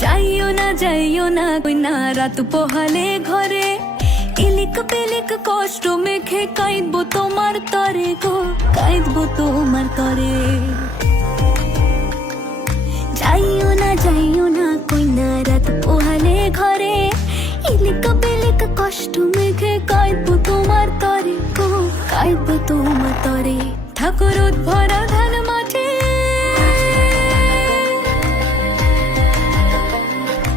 যাইও না কইনা রাত পোহালে ঘরে, ইলিক পিলিক কষ্ট মেখে কাঁদবো তোমার তরে গো, কাঁদবো তোমার তরে। যাইও না কইনা রাত পোহালে ঘরে, ইলিক পিলিক কষ্ট মেখে কাঁদবো তোমার তরে গো, কাঁদবো তোমার তরে। ঠাকুর ভরা ধান মাঠে,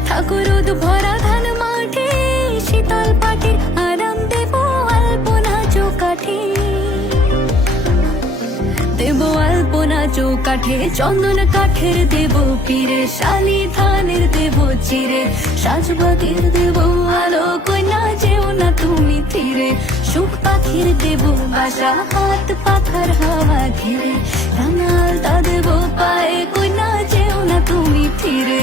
ঠাকুর ভরা ধান মাঠে, শীতল পাটে আরাম দেব আলপনা চৌকাঠে, দেব আলপনা চৌকাঠে। চন্দন কাঠের দেব পীরে, শালি ধানের দেব চিরে, সাজবাগের দেব আলো কইনা যেও না তুমি ফিরে। সুখ পাখির দেব বাসা, হাত পাখার হাওয়া ঘিরে, রাঙালতা দেব পায়ে কইনা যেও না তুমি ফিরে।